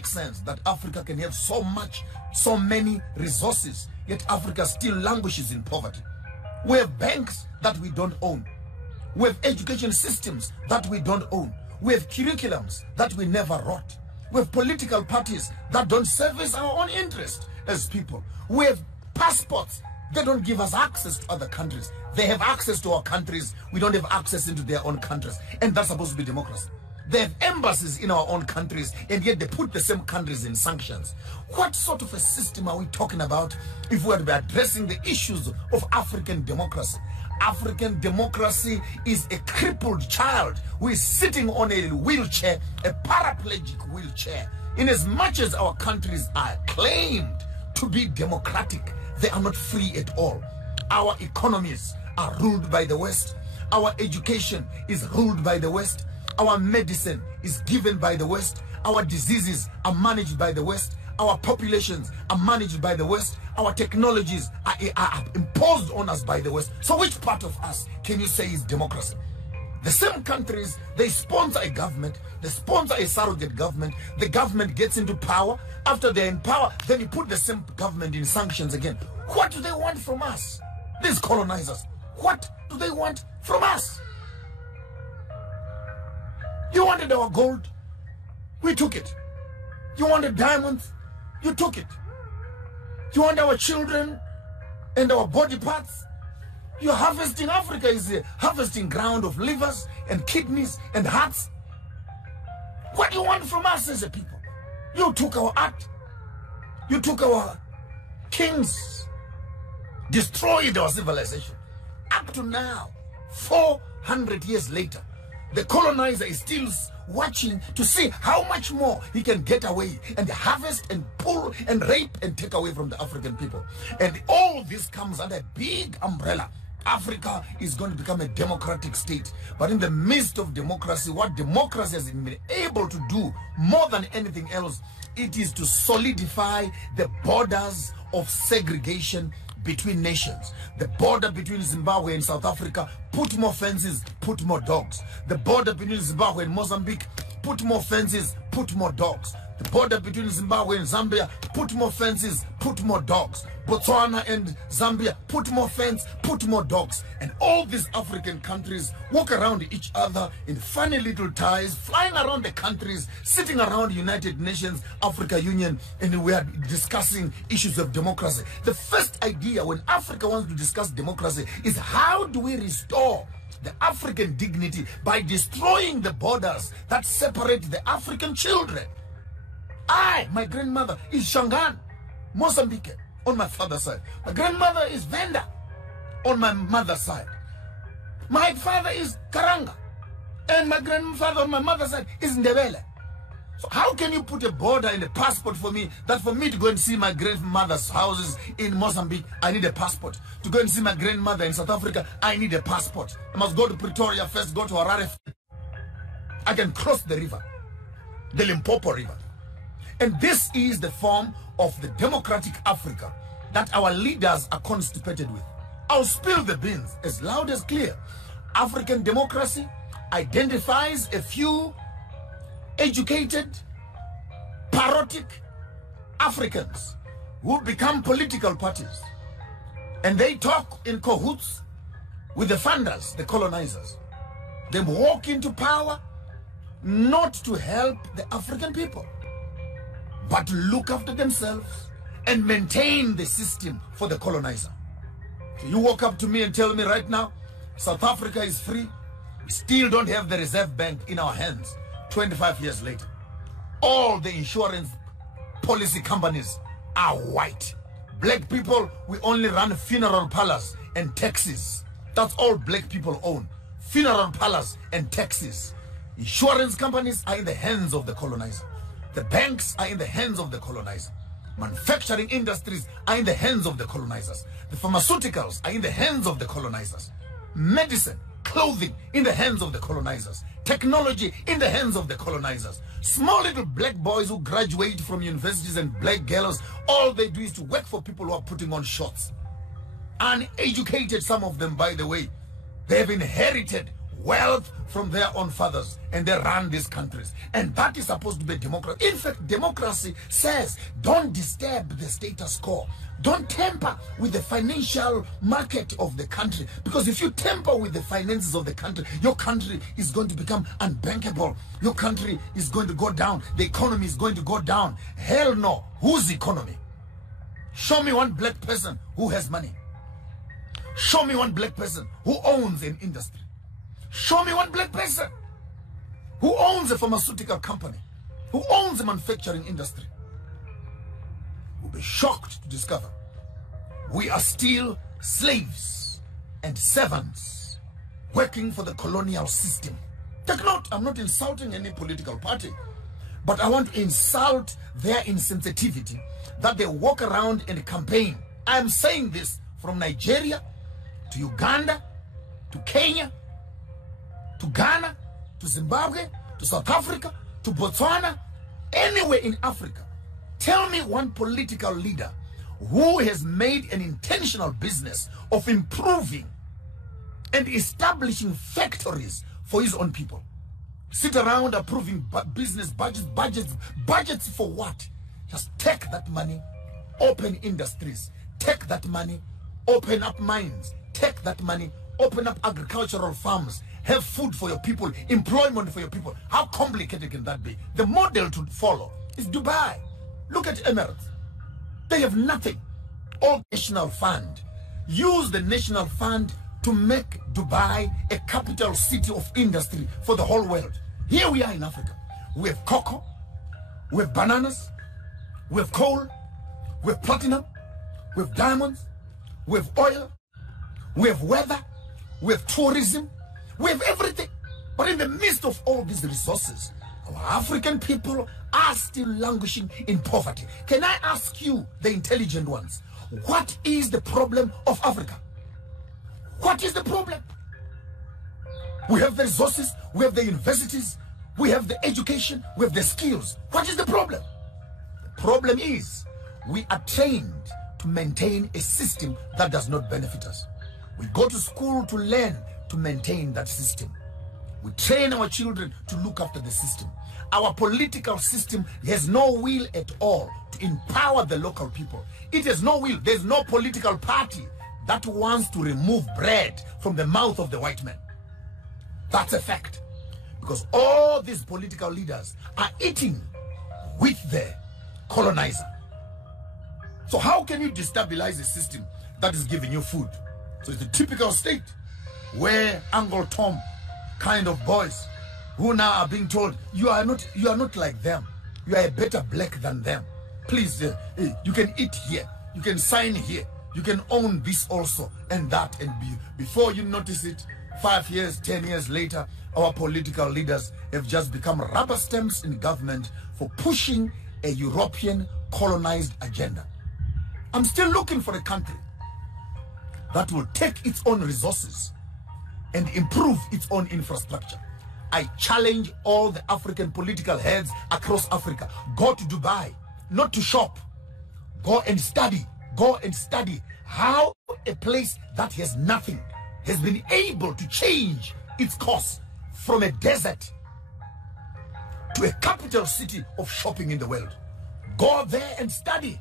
make sense that Africa can have so many resources, yet Africa still languishes in poverty. We have banks that we don't own. We have education systems that we don't own. We have curriculums that we never wrote. We have political parties that don't service our own interest as people. We have passports. They don't give us access to other countries. They have access to our countries. We don't have access into their own countries. And that's supposed to be democracy. They have embassies in our own countries, and yet they put the same countries in sanctions. What sort of a system are we talking about if we are to be addressing the issues of African democracy? African democracy is a crippled child who is sitting on a wheelchair, a paraplegic wheelchair. In as much as our countries are claimed to be democratic, they are not free at all. Our economies are ruled by the West. Our education is ruled by the West. Our medicine is given by the West. Our diseases are managed by the West. Our populations are managed by the West. Our technologies are imposed on us by the West. So which part of us can you say is democracy? The same countries, they sponsor a government, they sponsor a surrogate government, the government gets into power. After they're in power, then you put the same government in sanctions again. What do they want from us? These colonizers, what do they want from us? You wanted our gold, we took it. You wanted diamonds, you took it. You want our children and our body parts? You're harvesting. Africa is a harvesting ground of livers and kidneys and hearts. What do you want from us as a people? You took our art. You took our kings. Destroyed our civilization. Up to now, 400 years later, the colonizer is still watching to see how much more he can get away and harvest and pull and rape and take away from the African people. And all this comes under a big umbrella. Africa is going to become a democratic state. But in the midst of democracy, what democracy has been able to do more than anything else, it is to solidify the borders of segregation between nations. The border between Zimbabwe and South Africa, put more fences, put more dogs. The border between Zimbabwe and Mozambique, put more fences, put more dogs. The border between Zimbabwe and Zambia, put more fences, put more dogs. Botswana and Zambia, put more fence, put more dogs. And all these African countries walk around each other in funny little ties, flying around the countries, sitting around United Nations, Africa Union, and we are discussing issues of democracy. The first idea when Africa wants to discuss democracy is how do we restore the African dignity by destroying the borders that separate the African children. My grandmother is Shangaan, Mozambique, on my father's side. My grandmother is Venda, on my mother's side. My father is Karanga, and my grandfather on my mother's side is Ndebele. So how can you put a border and a passport for me, that for me to go and see my grandmother's houses in Mozambique, I need a passport. To go and see my grandmother in South Africa, I need a passport. I must go to Pretoria first, go to Harare. I can cross the river, the Limpopo River. And this is the form of the democratic Africa that our leaders are constipated with. I'll spill the beans as loud as clear. African democracy identifies a few educated, parodic Africans who become political parties. And they talk in cahoots with the funders, the colonizers. They walk into power not to help the African people, but to look after themselves and maintain the system for the colonizer. So you walk up to me and tell me right now, South Africa is free. We still don't have the Reserve Bank in our hands 25 years later. All the insurance policy companies are white. Black people, we only run funeral parlors and taxis. That's all black people own. Funeral parlors and taxis. Insurance companies are in the hands of the colonizer. The banks are in the hands of the colonizer. Manufacturing industries are in the hands of the colonizers. The pharmaceuticals are in the hands of the colonizers. Medicine, clothing in the hands of the colonizers. Technology in the hands of the colonizers. Small little black boys who graduate from universities and black girls, all they do is to work for people who are putting on shorts. Uneducated, some of them, by the way. They have inherited wealth from their own fathers, and they run these countries. And that is supposed to be democracy. In fact, democracy says don't disturb the status quo. Don't tamper with the financial market of the country, because if you tamper with the finances of the country, your country is going to become unbankable. Your country is going to go down. The economy is going to go down. Hell no. Whose economy? Show me one black person who has money. Show me one black person who owns an industry. Show me one black person who owns a pharmaceutical company, who owns a manufacturing industry. You'll be shocked to discover we are still slaves and servants working for the colonial system. Take note, I'm not insulting any political party, but I want to insult their insensitivity that they walk around and campaign. I'm saying this from Nigeria to Uganda to Kenya to Ghana to Zimbabwe to South Africa to Botswana, anywhere in Africa. Tell me one political leader who has made an intentional business of improving and establishing factories for his own people. Sit around approving business budgets for what? Just take that money, open industries. Take that money, open up mines. Take that money, open up agricultural farms. Have food for your people, employment for your people. How complicated can that be? The model to follow is Dubai. Look at Emirates. They have nothing. All national fund. Use the national fund to make Dubai a capital city of industry for the whole world. Here we are in Africa. We have cocoa, we have bananas, we have coal, we have platinum, we have diamonds, we have oil, we have weather, we have tourism, we have everything. But in the midst of all these resources, our African people are still languishing in poverty. Can I ask you, the intelligent ones, what is the problem of Africa? What is the problem? We have the resources, we have the universities, we have the education, we have the skills. What is the problem? The problem is we are trained to maintain a system that does not benefit us. We go to school to learn to maintain that system. We train our children to look after the system. Our political system has no will at all to empower the local people. It has no will. There's no political party that wants to remove bread from the mouth of the white man. That's a fact. Because all these political leaders are eating with the colonizer. So how can you destabilize a system that is giving you food? So it's the typical state where Uncle Tom kind of boys who now are being told, you are not like them. You are a better black than them. Please, you can eat here. You can sign here. You can own this also and that. And before you notice it, 5 years, 10 years later, our political leaders have just become rubber stamps in government for pushing a European colonized agenda. I'm still looking for a country that will take its own resources and improve its own infrastructure. I challenge all the African political heads across Africa. Go to Dubai, not to shop. Go and study. Go and study how a place that has nothing has been able to change its course from a desert to a capital city of shopping in the world. Go there and study.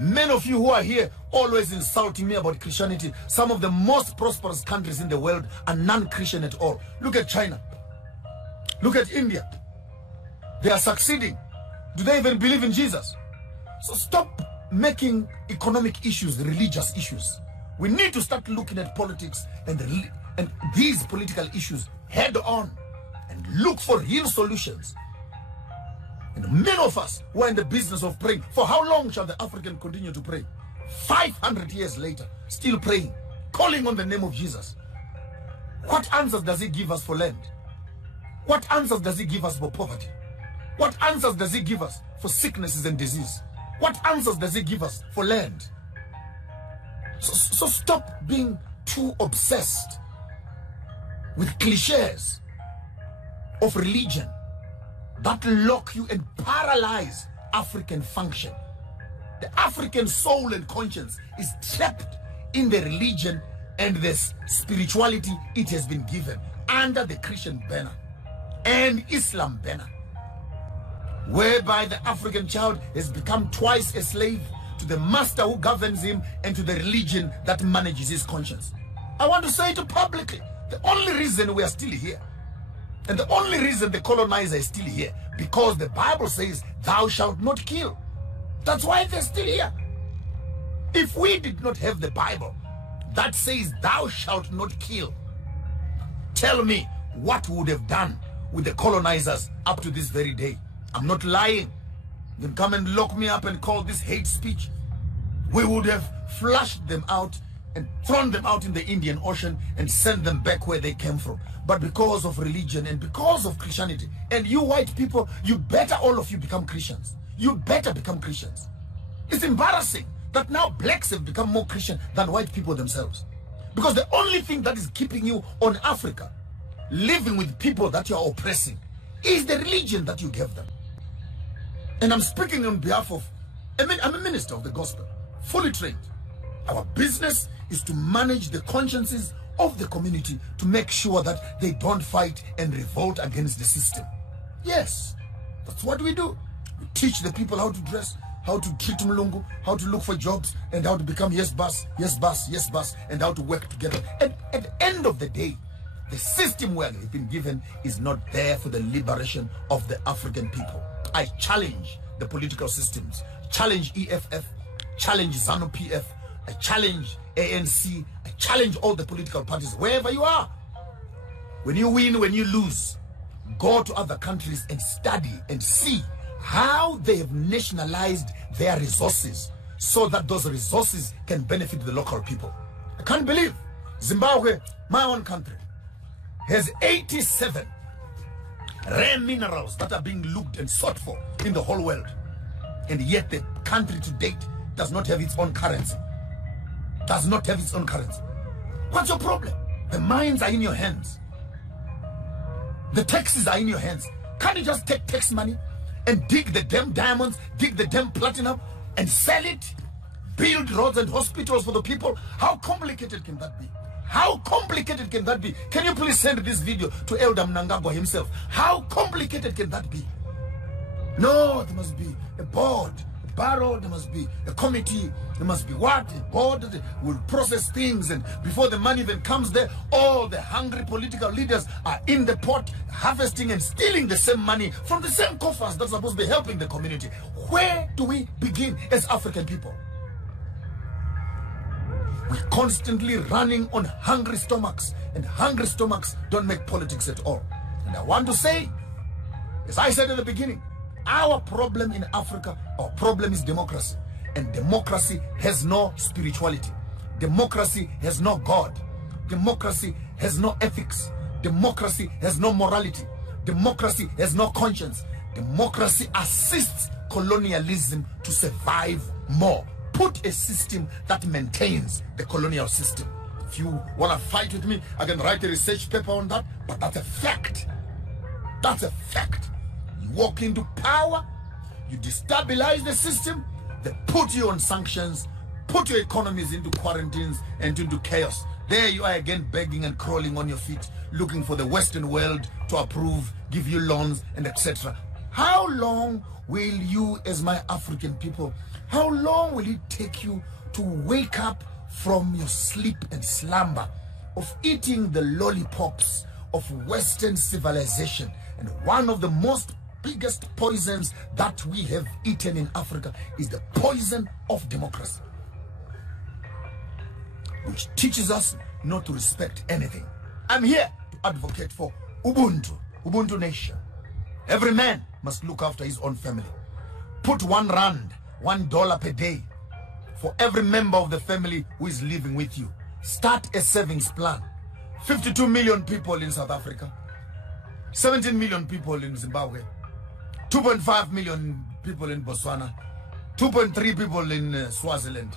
Many of you who are here always insulting me about Christianity. Some of the most prosperous countries in the world are non-Christian at all. Look at China. Look at India. They are succeeding. Do they even believe in Jesus? So stop making economic issues religious issues. We need to start looking at politics and these political issues head on and look for real solutions. And many of us who are in the business of praying, for how long shall the African continue to pray? 500 years later, still praying, calling on the name of Jesus. What answers does he give us for land? What answers does he give us for poverty? What answers does he give us for sicknesses and disease? What answers does he give us for land? So stop being too obsessed with cliches of religion that lock you and paralyze African function. The African soul and conscience is trapped in the religion and this spirituality it has been given under the Christian banner and Islam banner, whereby the African child has become twice a slave to the master who governs him and to the religion that manages his conscience. I want to say it publicly. The only reason we are still here, and the only reason the colonizer is still here, because the Bible says, thou shalt not kill. That's why they're still here. If we did not have the Bible that says, thou shalt not kill, tell me what we would have done with the colonizers up to this very day. I'm not lying. You can come and lock me up and call this hate speech. We would have flushed them out and thrown them out in the Indian Ocean and sent them back where they came from. But because of religion and because of Christianity, and you white people, you better all of you become Christians. You better become Christians. It's embarrassing that now blacks have become more Christian than white people themselves. Because the only thing that is keeping you on Africa, living with people that you are oppressing, is the religion that you gave them. And I'm speaking on behalf of, I'm a minister of the gospel, fully trained. Our business is to manage the consciences of the community to make sure that they don't fight and revolt against the system. Yes, that's what we do. We teach the people how to dress, how to treat Mlungu, how to look for jobs, and how to become yes boss, yes boss, yes boss, and how to work together. And at the end of the day, the system we have been given is not there for the liberation of the African people. I challenge the political systems, challenge EFF, challenge ZANU-PF, I challenge ANC, I challenge all the political parties, wherever you are. When you win, when you lose, go to other countries and study and see how they have nationalized their resources so that those resources can benefit the local people. I can't believe Zimbabwe, my own country, has 87 rare minerals that are being looked and sought for in the whole world. And yet the country to date does not have its own currency. Does not have its own currency. What's your problem? The mines are in your hands. The taxes are in your hands. Can't you just take tax money and dig the damn diamonds, dig the damn platinum and sell it? Build roads and hospitals for the people? How complicated can that be? How complicated can that be? Can you please send this video to Elder Mnangagwa himself? How complicated can that be? No, there must be a board, a barrow, there must be a committee, there must be what? A board that will process things, and before the money even comes there, all the hungry political leaders are in the pot, harvesting and stealing the same money from the same coffers that's supposed to be helping the community. Where do we begin as African people? We're constantly running on hungry stomachs, and hungry stomachs don't make politics at all. And I want to say, as I said at the beginning, our problem in Africa, our problem is democracy. And democracy has no spirituality. Democracy has no God. Democracy has no ethics. Democracy has no morality. Democracy has no conscience. Democracy assists colonialism to survive more. Put a system that maintains the colonial system. If you want to fight with me, I can write a research paper on that, but that's a fact. That's a fact. You walk into power, you destabilize the system, they put you on sanctions, put your economies into quarantines and into chaos. There you are again begging and crawling on your feet, looking for the Western world to approve, give you loans and etc. How long will you, as my African people, how long will it take you to wake up from your sleep and slumber of eating the lollipops of Western civilization? And one of the most biggest poisons that we have eaten in Africa is the poison of democracy, which teaches us not to respect anything. I'm here to advocate for Ubuntu, Ubuntu nation. Every man must look after his own family. Put R1, $1 per day for every member of the family who is living with you. Start a savings plan. 52 million people in South Africa, 17 million people in Zimbabwe, 2.5 million people in Botswana, 2.3 people in Swaziland.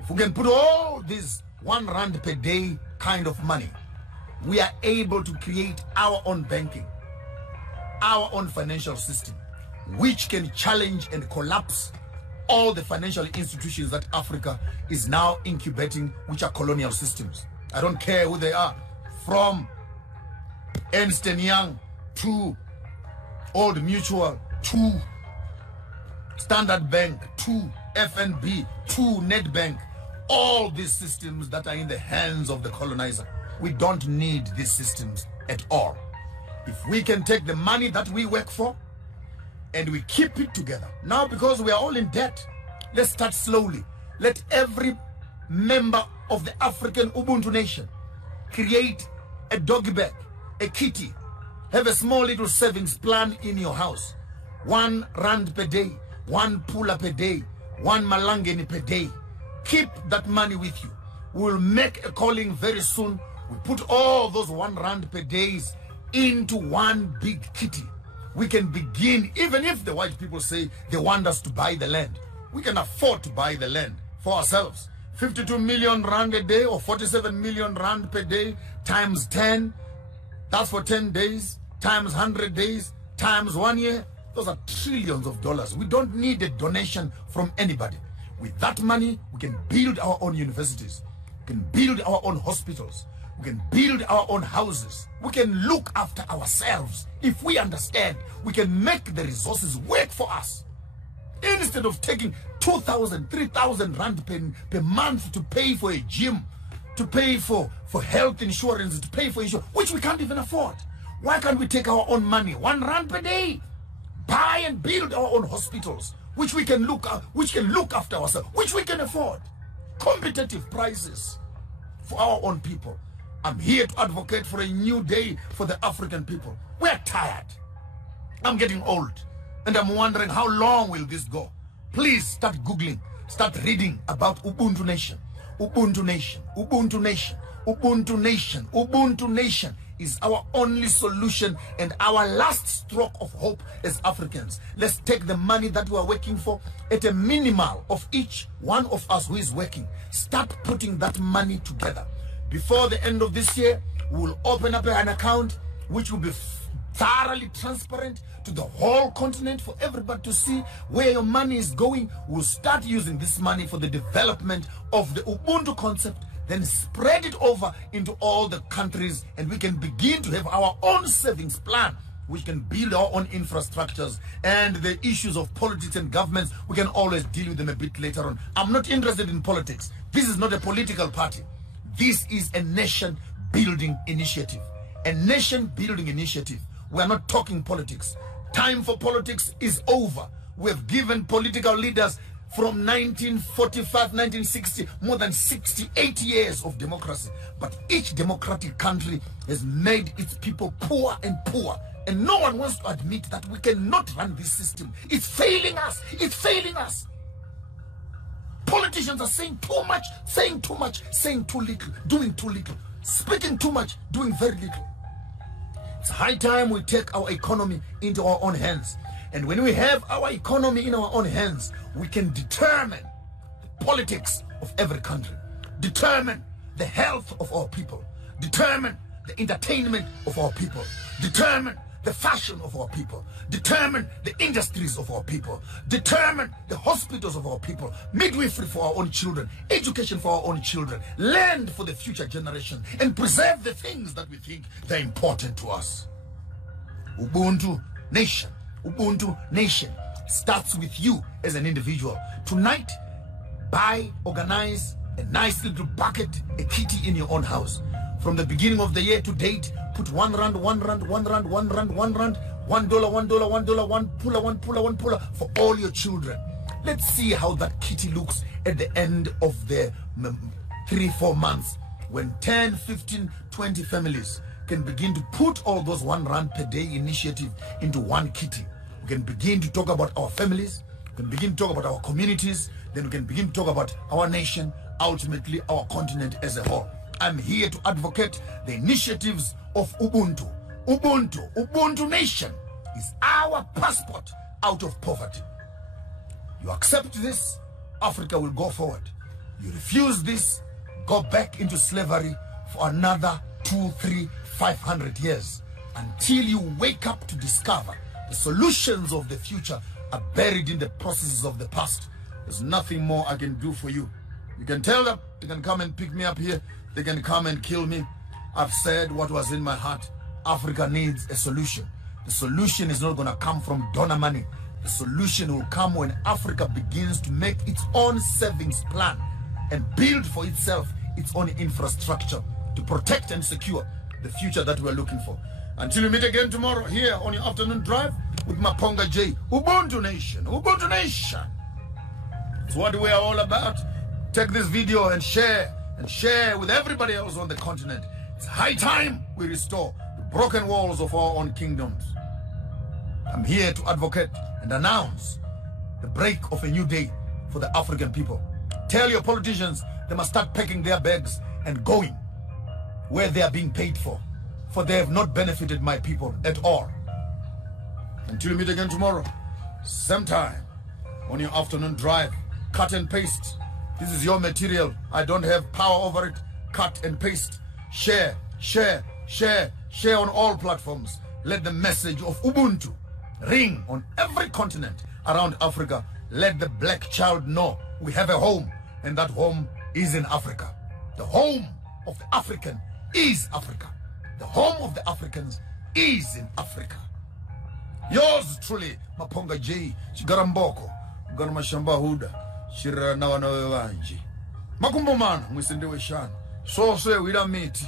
If we can put all this R1 per day kind of money, we are able to create our own banking, our own financial system, which can challenge and collapse all the financial institutions that Africa is now incubating, which are colonial systems. I don't care who they are, from Ernst & Young to Old Mutual to Standard Bank to FNB to Nedbank, all these systems that are in the hands of the colonizer. We don't need these systems at all. If we can take the money that we work for and we keep it together. Now, because we are all in debt, let's start slowly. Let every member of the African Ubuntu nation create a doggy bag, a kitty, have a small little savings plan in your house. 1 rand per day, 1 pula per day, 1 malangeni per day. Keep that money with you. We'll make a calling very soon. We put all those 1 rand per days into one big kitty. We can begin, even if the white people say they want us to buy the land, we can afford to buy the land for ourselves. 52 million rand a day or 47 million rand per day times 10, that's for 10 days, times 100 days, times 1 year. Those are trillions of dollars. We don't need a donation from anybody. With that money, we can build our own universities. We can build our own hospitals. We can build our own houses. We can look after ourselves. If we understand, we can make the resources work for us. Instead of taking 2,000, 3,000 rand per month to pay for a gym, to pay for health insurance, to pay for insurance, which we can't even afford. Why can't we take our own money, 1 rand per day, buy and build our own hospitals, which we can look after ourselves, which we can afford, competitive prices for our own people. I'm here to advocate for a new day for the African people. We're tired. I'm getting old, and I'm wondering how long will this go. Please start Googling, start reading about Ubuntu Nation. Ubuntu Nation, Ubuntu Nation, Ubuntu Nation, Ubuntu Nation is our only solution and our last stroke of hope as Africans. Let's take the money that we are working for at a minimal of each one of us who is working. Start putting that money together. Before the end of this year, we will open up an account which will be thoroughly transparent to the whole continent for everybody to see where your money is going. We'll start using this money for the development of the Ubuntu concept, then spread it over into all the countries, and we can begin to have our own savings plan. We can build our own infrastructures, and the issues of politics and governments, we can always deal with them a bit later on. I'm not interested in politics. This is not a political party. This is a nation building initiative. A nation building initiative. We are not talking politics. Time for politics is over. We have given political leaders from 1945, 1960, more than 68 years of democracy. But each democratic country has made its people poor and poor. And no one wants to admit that we cannot run this system. It's failing us. It's failing us. Politicians are saying too much, saying too much, saying too little, doing too little, speaking too much, doing very little. It's high time we take our economy into our own hands. And when we have our economy in our own hands, we can determine the politics of every country, determine the health of our people, determine the entertainment of our people, determine the fashion of our people, determine the industries of our people, determine the hospitals of our people, midwifery for our own children, education for our own children, land for the future generation, and preserve the things that we think they're important to us. Ubuntu Nation. Ubuntu Nation starts with you as an individual. Tonight, buy, organize a nice little bucket, a kitty in your own house. From the beginning of the year to date, put 1 rand, 1 rand, 1 rand, 1 rand, 1 rand, $1, $1, $1, 1 puller, 1 puller, 1 puller for all your children. Let's see how that kitty looks at the end of the 3-4 months, when 10, 15, 20 families can begin to put all those 1 rand per day initiative into one kitty. We can begin to talk about our families, we can begin to talk about our communities, then we can begin to talk about our nation, ultimately our continent as a whole. I'm here to advocate the initiatives of Ubuntu. Ubuntu, Ubuntu Nation is our passport out of poverty. You accept this, Africa will go forward. You refuse this, go back into slavery for another 200, 300, 500 years, until you wake up to discover the solutions of the future are buried in the processes of the past. There's nothing more I can do for you. You can tell them, you can come and pick me up here. They can come and kill me. I've said what was in my heart. Africa needs a solution. The solution is not going to come from donor money. The solution will come when Africa begins to make its own savings plan and build for itself its own infrastructure to protect and secure the future that we're looking for. Until we meet again tomorrow here on your afternoon drive with Maponga J. Ubuntu Nation. Ubuntu Nation. It's what we are all about. Take this video and share with everybody else on the continent. It's high time we restore the broken walls of our own kingdoms. I'm here to advocate and announce the break of a new day for the African people. Tell your politicians they must start packing their bags and going where they are being paid for they have not benefited my people at all. Until we meet again tomorrow, same time, on your afternoon drive, cut and paste. This is your material. I don't have power over it. Cut and paste. Share on all platforms. Let the message of Ubuntu ring on every continent around Africa. Let the black child know we have a home, and that home is in Africa. The home of the African is Africa. The home of the Africans is in Africa. Yours truly, Maponga J. Chigaramboko. Garmashamba Huda. Shira na wanawe wanji. Makumbumana, mwisendewe shana. So say we don't meet.